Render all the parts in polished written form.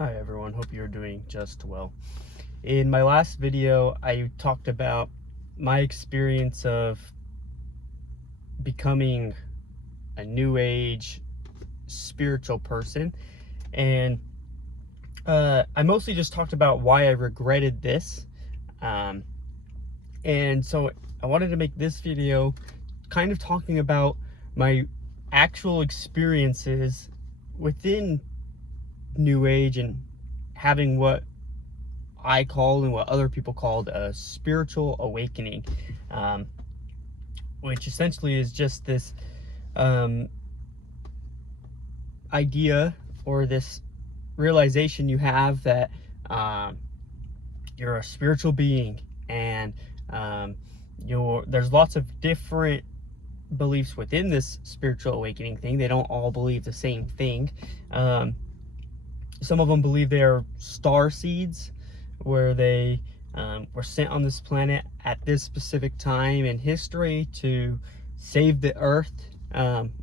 Hi everyone, hope you're doing just well. In my last video, I talked about my experience of becoming a new age spiritual person, and I mostly just talked about why I regretted this. Um, and so I wanted to make this video kind of talking about my actual experiences within new age and having what I called and what other people called a spiritual awakening, um, which essentially is just this um, idea or this realization you have that um, you're a spiritual being, and um, there's lots of different beliefs within this spiritual awakening thing. They don't all believe the same thing. Um, some of them believe they're star seeds, where they were sent on this planet at this specific time in history to save the earth,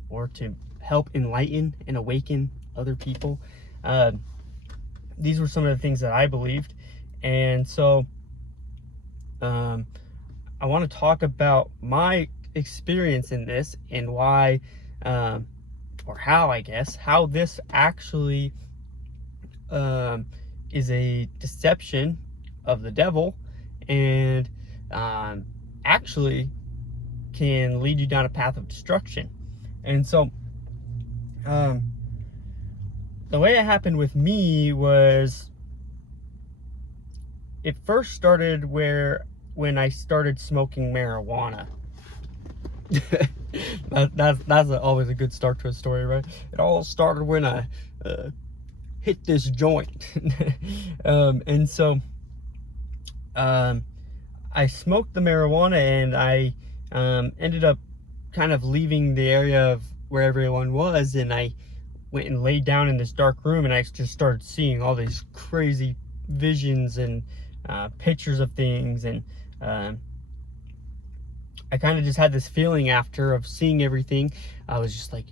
or to help enlighten and awaken other people. These were some of the things that I believed. And so I want to talk about my experience in this and why, or how, I guess, how this actually is a deception of the devil, and actually can lead you down a path of destruction. And so the way it happened with me was, it first started when I started smoking marijuana. That's always a good start to a story, right? It all started when I hit this joint. And so I smoked the marijuana, and I ended up kind of leaving the area of where everyone was, and I went and laid down in this dark room, and I just started seeing all these crazy visions and pictures of things. And I kind of just had this feeling after of seeing everything. I was just like,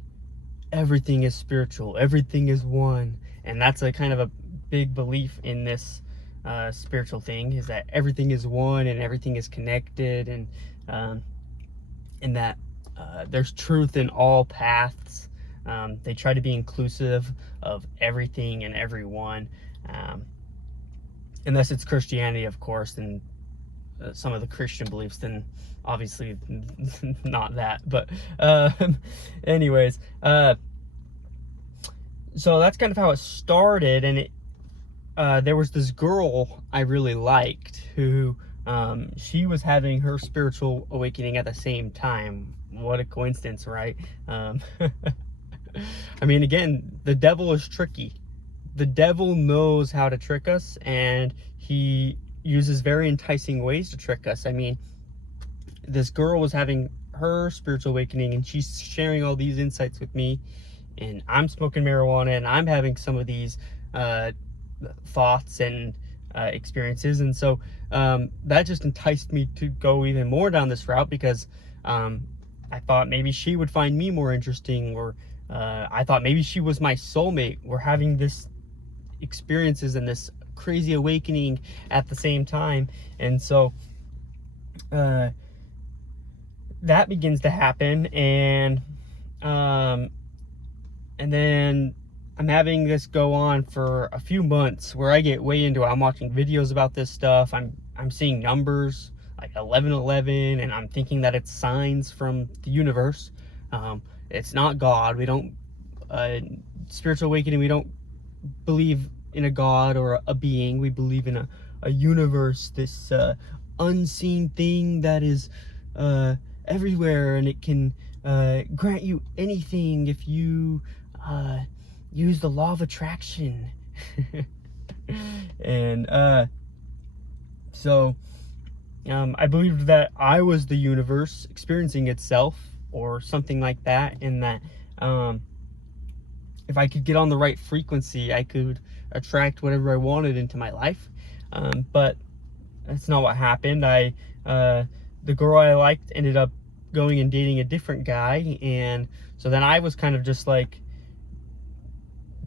everything is spiritual, everything is one. And that's a kind of a big belief in this spiritual thing, is that everything is one and everything is connected, and that there's truth in all paths. They try to be inclusive of everything and everyone, unless it's Christianity, of course, and some of the Christian beliefs, then obviously not that. But anyways, so that's kind of how it started. And it there was this girl I really liked who she was having her spiritual awakening at the same time. What a coincidence, right? I mean, again, the devil is tricky. The devil knows how to trick us, and he uses very enticing ways to trick us. I mean, this girl was having her spiritual awakening, and she's sharing all these insights with me, and I'm smoking marijuana, and I'm having some of these thoughts and experiences. And so that just enticed me to go even more down this route, because I thought maybe she would find me more interesting, or I thought maybe she was my soulmate. We're having this experiences and this crazy awakening at the same time. And so that begins to happen, and then I'm having this go on for a few months, where I get way into it. I'm watching videos about this stuff. I'm seeing numbers like 1111, and I'm thinking that it's signs from the universe. It's not God. We don't spiritual awakening, we don't believe in a God or a being. We believe in a universe, this unseen thing that is everywhere, and it can grant you anything if you use the law of attraction. And so I believed that I was the universe experiencing itself, or something like that, and that if I could get on the right frequency, I could attract whatever I wanted into my life. But that's not what happened. The girl I liked ended up going and dating a different guy, and so then I was kind of just like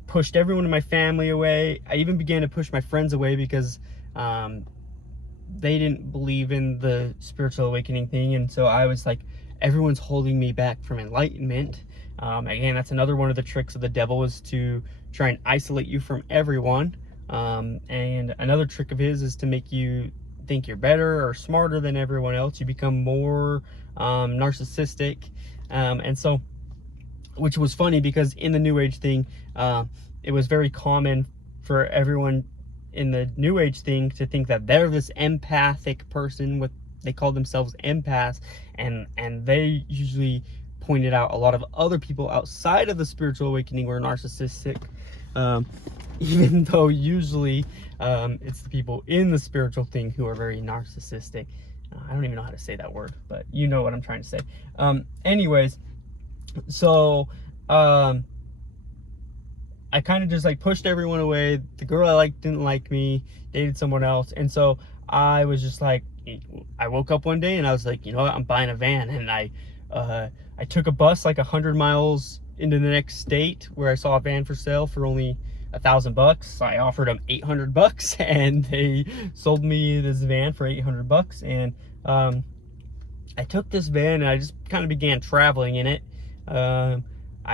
pushed everyone in my family away. I even began to push my friends away because they didn't believe in the spiritual awakening thing. And so I was like, everyone's holding me back from enlightenment. Again, that's another one of the tricks of the devil, is to try and isolate you from everyone. And another trick of his is to make you think you're better or smarter than everyone else. You become more narcissistic. And so, which was funny because in the New Age thing, it was very common for everyone in the New Age thing to think that they're this empathic person with, they call themselves empaths, and they usually pointed out a lot of other people outside of the spiritual awakening were narcissistic, even though usually it's the people in the spiritual thing who are very narcissistic. I don't even know how to say that word, but you know what I'm trying to say. Anyways, so I kind of just like pushed everyone away. The girl I liked didn't like me, dated someone else. And so I was just like, I woke up one day and I was like, you know what, I'm buying a van. And I took a bus like 100 miles into the next state where I saw a van for sale for only $1,000. I offered them $800 and they sold me this van for $800. And I took this van and I just kind of began traveling in it. I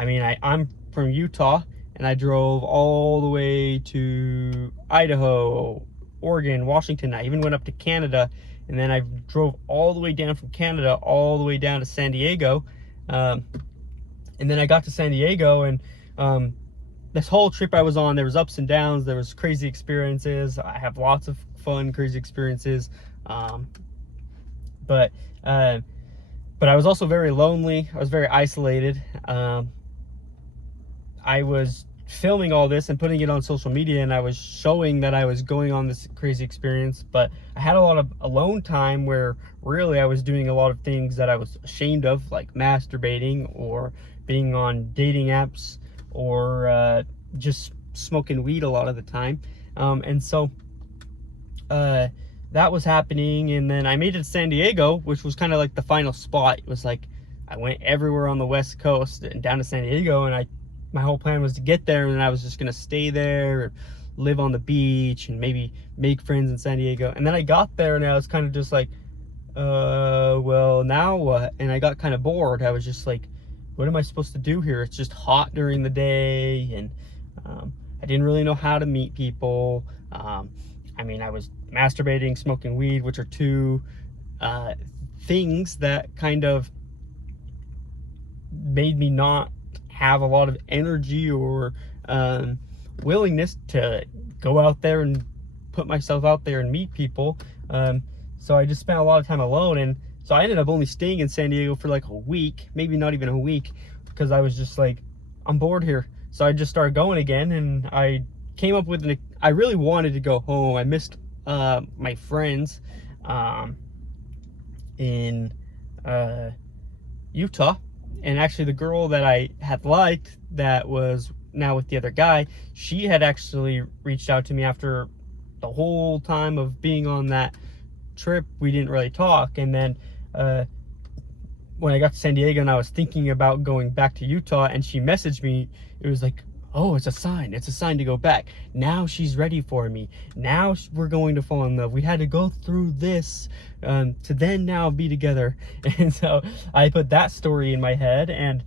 mean, I'm from Utah, and I drove all the way to Idaho, Oregon, Washington. I even went up to Canada, and then I drove all the way down from Canada all the way down to San Diego. And then I got to San Diego, and this whole trip I was on, there was ups and downs, there was crazy experiences. I have lots of fun, crazy experiences. But I was also very lonely. I was very isolated. I was filming all this and putting it on social media, and I was showing that I was going on this crazy experience, but I had a lot of alone time where really I was doing a lot of things that I was ashamed of, like masturbating or being on dating apps or just smoking weed a lot of the time. And so that was happening, and then I made it to San Diego, which was kind of like the final spot. It was like I went everywhere on the West Coast and down to San Diego, and my whole plan was to get there, and I was just gonna stay there and live on the beach and maybe make friends in San Diego. And then I got there and I was kind of just like, well, now what? And I got kind of bored. I was just like, what am I supposed to do here? It's just hot during the day, and I didn't really know how to meet people. I mean, I was masturbating, smoking weed, which are two things that kind of made me not have a lot of energy or willingness to go out there and put myself out there and meet people. So I just spent a lot of time alone, and so I ended up only staying in San Diego for like a week, maybe not even a week, because I was just like, I'm bored here. So I just started going again, and I came up with I really wanted to go home. I missed my friends in Utah. And actually the girl that I had liked that was now with the other guy, she had actually reached out to me after the whole time of being on that trip. We didn't really talk. And then when I got to San Diego and I was thinking about going back to Utah, and she messaged me, it was like, oh, it's a sign to go back. Now she's ready for me. Now we're going to fall in love. We had to go through this to then now be together. And so I put that story in my head and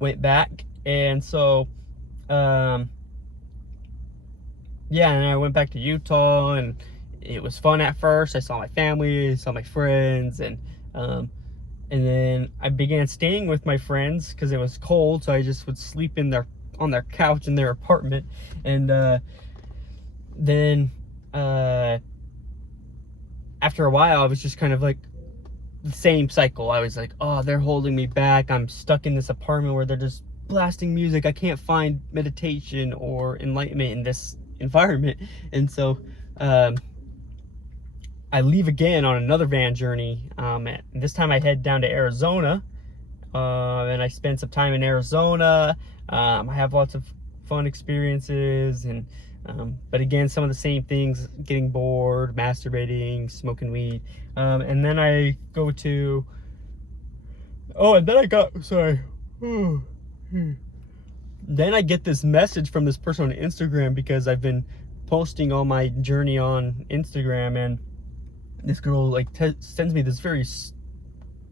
went back. And so yeah, and I went back to Utah, and it was fun at first. I saw my family, saw my friends, and then I began staying with my friends because it was cold, so I just would sleep on their couch in their apartment. And then after a while, I was just kind of like the same cycle. I was like, oh, they're holding me back. I'm stuck in this apartment where they're just blasting music. I can't find meditation or enlightenment in this environment. And so I leave again on another van journey. And this time I head down to Arizona, and I spend some time in Arizona. I have lots of fun experiences, and but again, some of the same things: getting bored, masturbating, smoking weed. And then I go to then I get this message from this person on Instagram, because I've been posting all my journey on Instagram, and this girl like sends me this very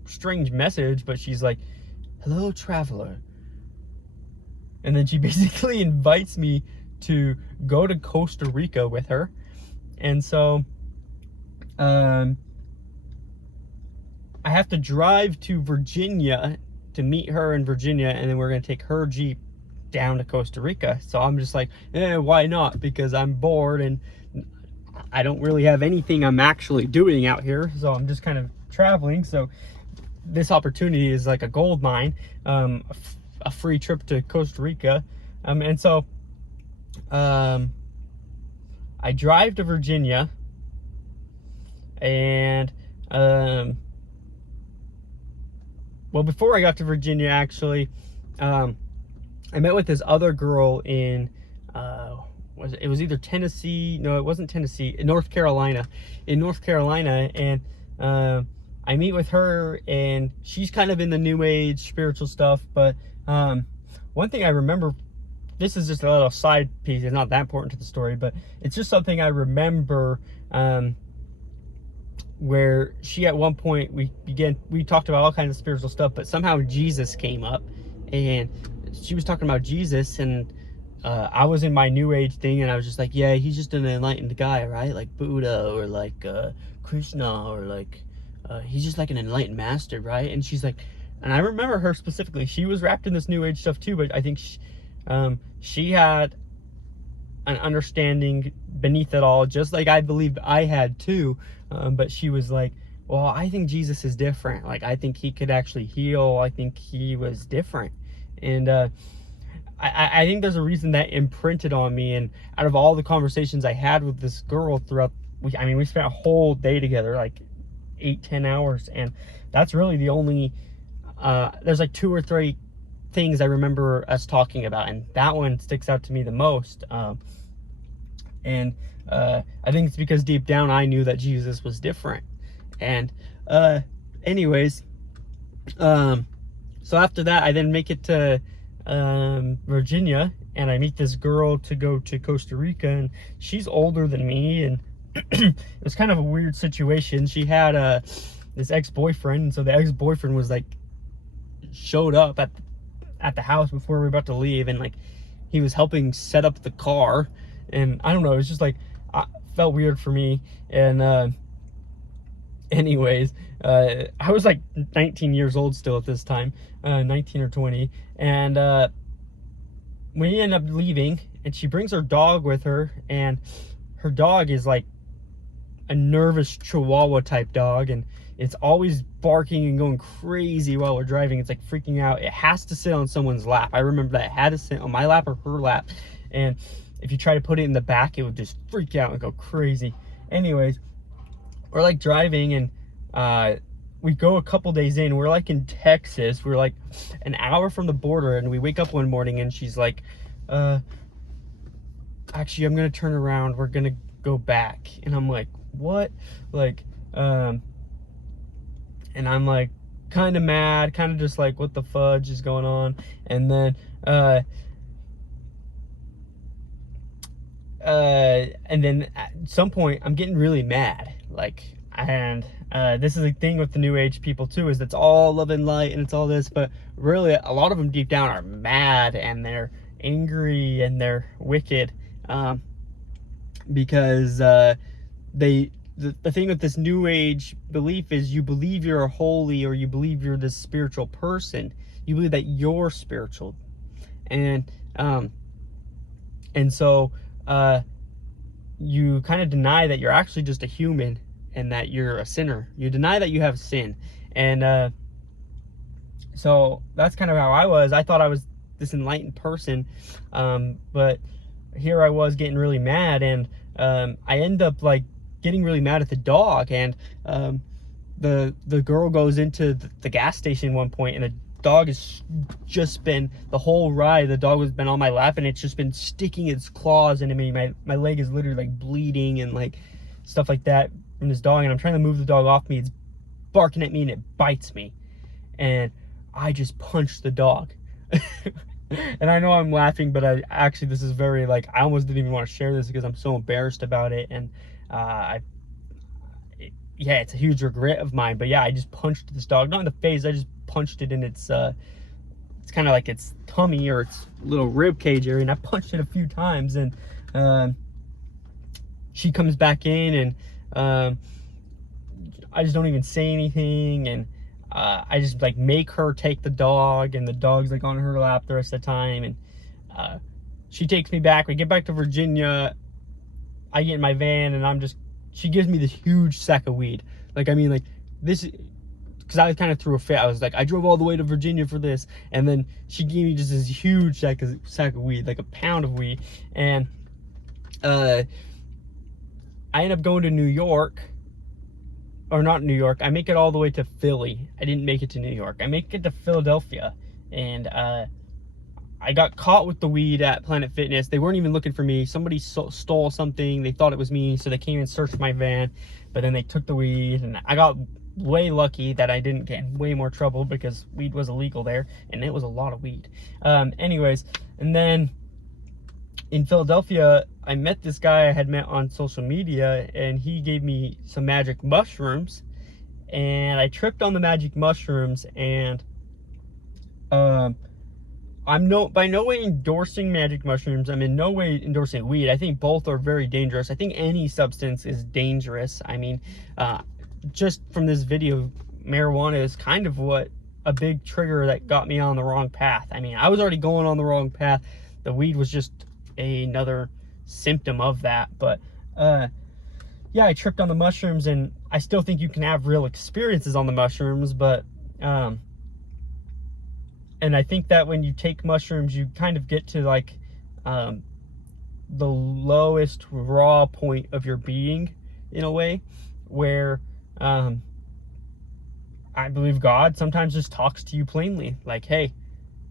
strange message, but she's like, "Hello, traveler." And then she basically invites me to go to Costa Rica with her. And so I have to drive to Virginia to meet her in Virginia, and then we're going to take her Jeep down to Costa Rica. So I'm just like, why not? Because I'm bored and I don't really have anything I'm actually doing out here. So I'm just kind of traveling. So this opportunity is like a gold mine, a free trip to Costa Rica. And so I drive to Virginia, and well, before I got to Virginia, actually, I met with this other girl in it was either Tennessee. No, it wasn't Tennessee. North Carolina. In North Carolina, and I meet with her, and she's kind of in the new age spiritual stuff. But one thing I remember, this is just a little side piece, it's not that important to the story, but it's just something I remember, where she, at one point, we talked about all kinds of spiritual stuff, but somehow Jesus came up, and she was talking about Jesus, and I was in my new age thing, and I was just like, yeah, he's just an enlightened guy, right? Like Buddha, or like Krishna, or like he's just like an enlightened master, right? And she's like, and I remember her specifically, she was wrapped in this new age stuff too, but I think she had an understanding beneath it all, just like I believed I had too. But she was like, well, I think Jesus is different. Like, I think he could actually heal. I think he was different. And I think there's a reason that imprinted on me. And out of all the conversations I had with this girl throughout, we spent a whole day together, like 8-10 hours. And that's really the only, there's like 2 or 3 things I remember us talking about, and that one sticks out to me the most. And I think it's because deep down I knew that Jesus was different. And anyways, so after that, I then make it to Virginia, and I meet this girl to go to Costa Rica, and she's older than me, and it was kind of a weird situation. She had this ex-boyfriend, and so the ex-boyfriend was like, showed up at the house before we were about to leave, and like he was helping set up the car, and I don't know, it was just like, felt weird for me. And anyways, I was like 19 years old still at this time, 19 or 20, and we end up leaving, and she brings her dog with her, and her dog is like a nervous Chihuahua type dog, and it's always barking and going crazy while we're driving. It's like freaking out. It has to sit on someone's lap. I remember that it had to sit on my lap or her lap, and if you try to put it in the back, it would just freak out and go crazy. Anyways, we're like driving, and we go a couple days in. We're like in Texas. We're like an hour from the border, and we wake up one morning, and she's like, actually, I'm gonna turn around. We're gonna go back. And I'm like, what? Like, and I'm like kind of mad, kind of just like, what the fudge is going on? And then at some point I'm getting really mad, like, and this is the thing with the new age people too, is it's all love and light and it's all this, but really a lot of them deep down are mad, and they're angry, and they're wicked, because the thing with this new age belief is, you believe you're holy, or you believe you're this spiritual person. You believe that you're spiritual. And so you kind of deny that you're actually just a human, and that you're a sinner. You deny that you have sin. And so that's kind of how I was. I thought I was this enlightened person, but here I was getting really mad, and I end up like getting really mad at the dog, and the girl goes into the gas station one point, and the dog has just been, the whole ride, the dog has been on my lap, and it's just been sticking its claws into me. My leg is literally like bleeding, and like stuff like that from this dog, and I'm trying to move the dog off me. It's barking at me, and it bites me, and I just punched the dog. And I know I'm laughing, but I actually, this is very, like, I almost didn't even want to share this because I'm so embarrassed about it. And yeah, it's a huge regret of mine. But yeah, I just punched this dog, not in the face, I just punched it in its it's kind of like its tummy or its little rib cage area, and I punched it a few times. And she comes back in, and I just don't even say anything, and I just like make her take the dog, and the dog's like on her lap the rest of the time. And she takes me back. We get back to Virginia. I get in my van, and she gives me this huge sack of weed. Like, I mean, like, this, because I kind of threw a fit. I was like, I drove all the way to Virginia for this. And then she gave me just this huge sack of weed, like a pound of weed. And I end up going to New York. Or not New York. I make it all the way to Philly. I didn't make it to New York. I make it to Philadelphia. And I got caught with the weed at Planet Fitness. They weren't even looking for me. Somebody stole something. They thought it was me, so they came and searched my van. But then they took the weed, and I got way lucky that I didn't get in way more trouble because weed was illegal there, and it was a lot of weed. Anyways, and then in Philadelphia, I met this guy I had met on social media, and he gave me some magic mushrooms, and I tripped on the magic mushrooms. And I'm by no way endorsing magic mushrooms. I'm in no way endorsing weed. I think both are very dangerous. I think any substance is dangerous. I mean, just from this video, marijuana is kind of a big trigger that got me on the wrong path. I mean, I was already going on the wrong path. The weed was just another symptom of that. But yeah, I tripped on the mushrooms, and I still think you can have real experiences on the mushrooms. But and I think that when you take mushrooms, you kind of get to like the lowest raw point of your being, in a way, where I believe God sometimes just talks to you plainly, like, hey,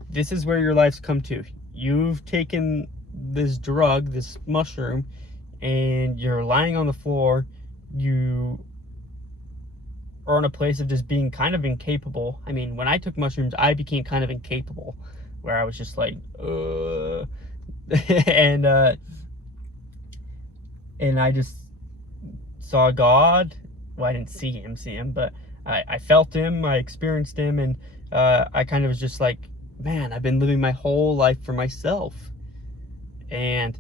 this is where your life's come to. You've taken this drug, this mushroom, and you're lying on the floor. You are in a place of just being kind of incapable. I mean, when I took mushrooms, I became kind of incapable, where I was just like, and I just saw God. Well, I didn't see him, but I felt him, I experienced him, and I kind of was just like, man, I've been living my whole life for myself. And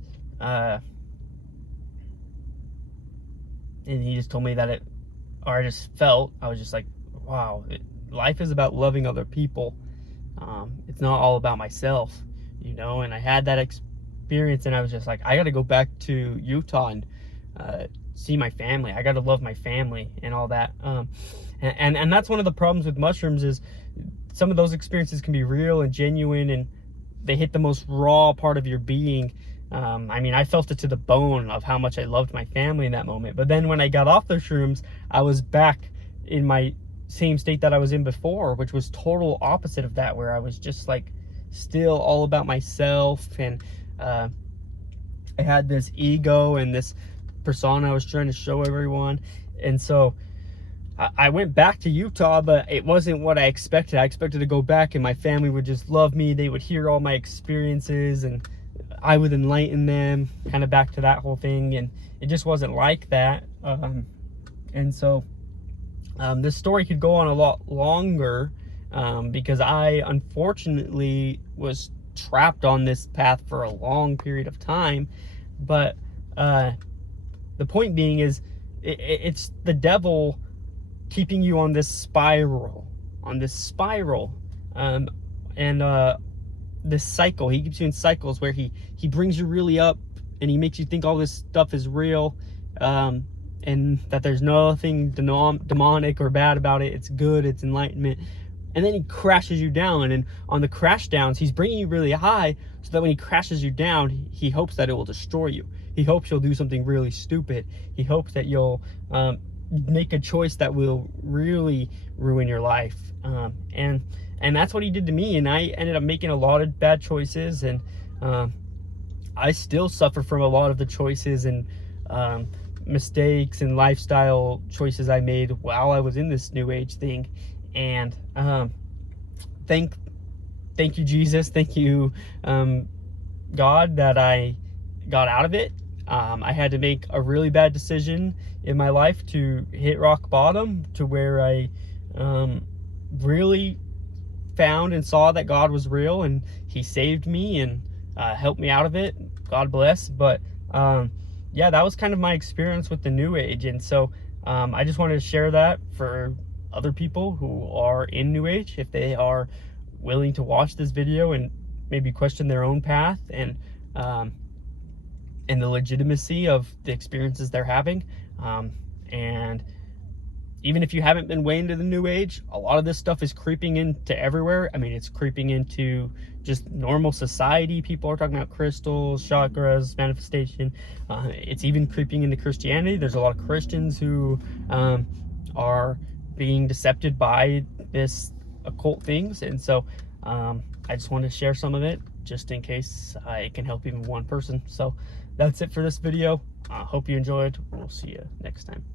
he just told me that I just felt, I was just like, wow, life is about loving other people. It's not all about myself, you know. And I had that experience, and I was just like, I got to go back to Utah and see my family. I got to love my family and all that. And that's one of the problems with mushrooms, is some of those experiences can be real and genuine, and they hit the most raw part of your being. I mean, I felt it to the bone of how much I loved my family in that moment. But then when I got off the shrooms, I was back in my same state that I was in before, which was total opposite of that, where I was just like still all about myself. And I had this ego and this persona I was trying to show everyone. And so I went back to Utah, but it wasn't what I expected. I expected to go back and my family would just love me. They would hear all my experiences and I would enlighten them, kind of back to that whole thing. And it just wasn't like that. And so this story could go on a lot longer, because I unfortunately was trapped on this path for a long period of time. But the point being is, it's the devil keeping you on this spiral, and this cycle. He keeps you in cycles where he brings you really up, and he makes you think all this stuff is real, and that there's nothing demonic or bad about it. It's good, it's enlightenment. And then he crashes you down, and on the crash downs, he's bringing you really high, so that when he crashes you down, he hopes that it will destroy you. He hopes you'll do something really stupid. He hopes that you'll make a choice that will really ruin your life. And that's what he did to me, and I ended up making a lot of bad choices, and I still suffer from a lot of the choices and mistakes and lifestyle choices I made while I was in this new age thing. And thank thank you, Jesus. Thank you, God, that I got out of it. I had to make a really bad decision in my life to hit rock bottom, to where I really found and saw that God was real, and he saved me and helped me out of it. God bless. But yeah, that was kind of my experience with the New Age. And so I just wanted to share that for other people who are in New Age, if they are willing to watch this video and maybe question their own path and the legitimacy of the experiences they're having. And even if you haven't been way into the New Age, a lot of this stuff is creeping into everywhere. I mean, it's creeping into just normal society. People are talking about crystals, chakras, manifestation. It's even creeping into Christianity. There's a lot of Christians who are being decepted by this occult things. And so I just wanted to share some of it just in case it can help even one person. So that's it for this video. Hope you enjoyed. We'll see you next time.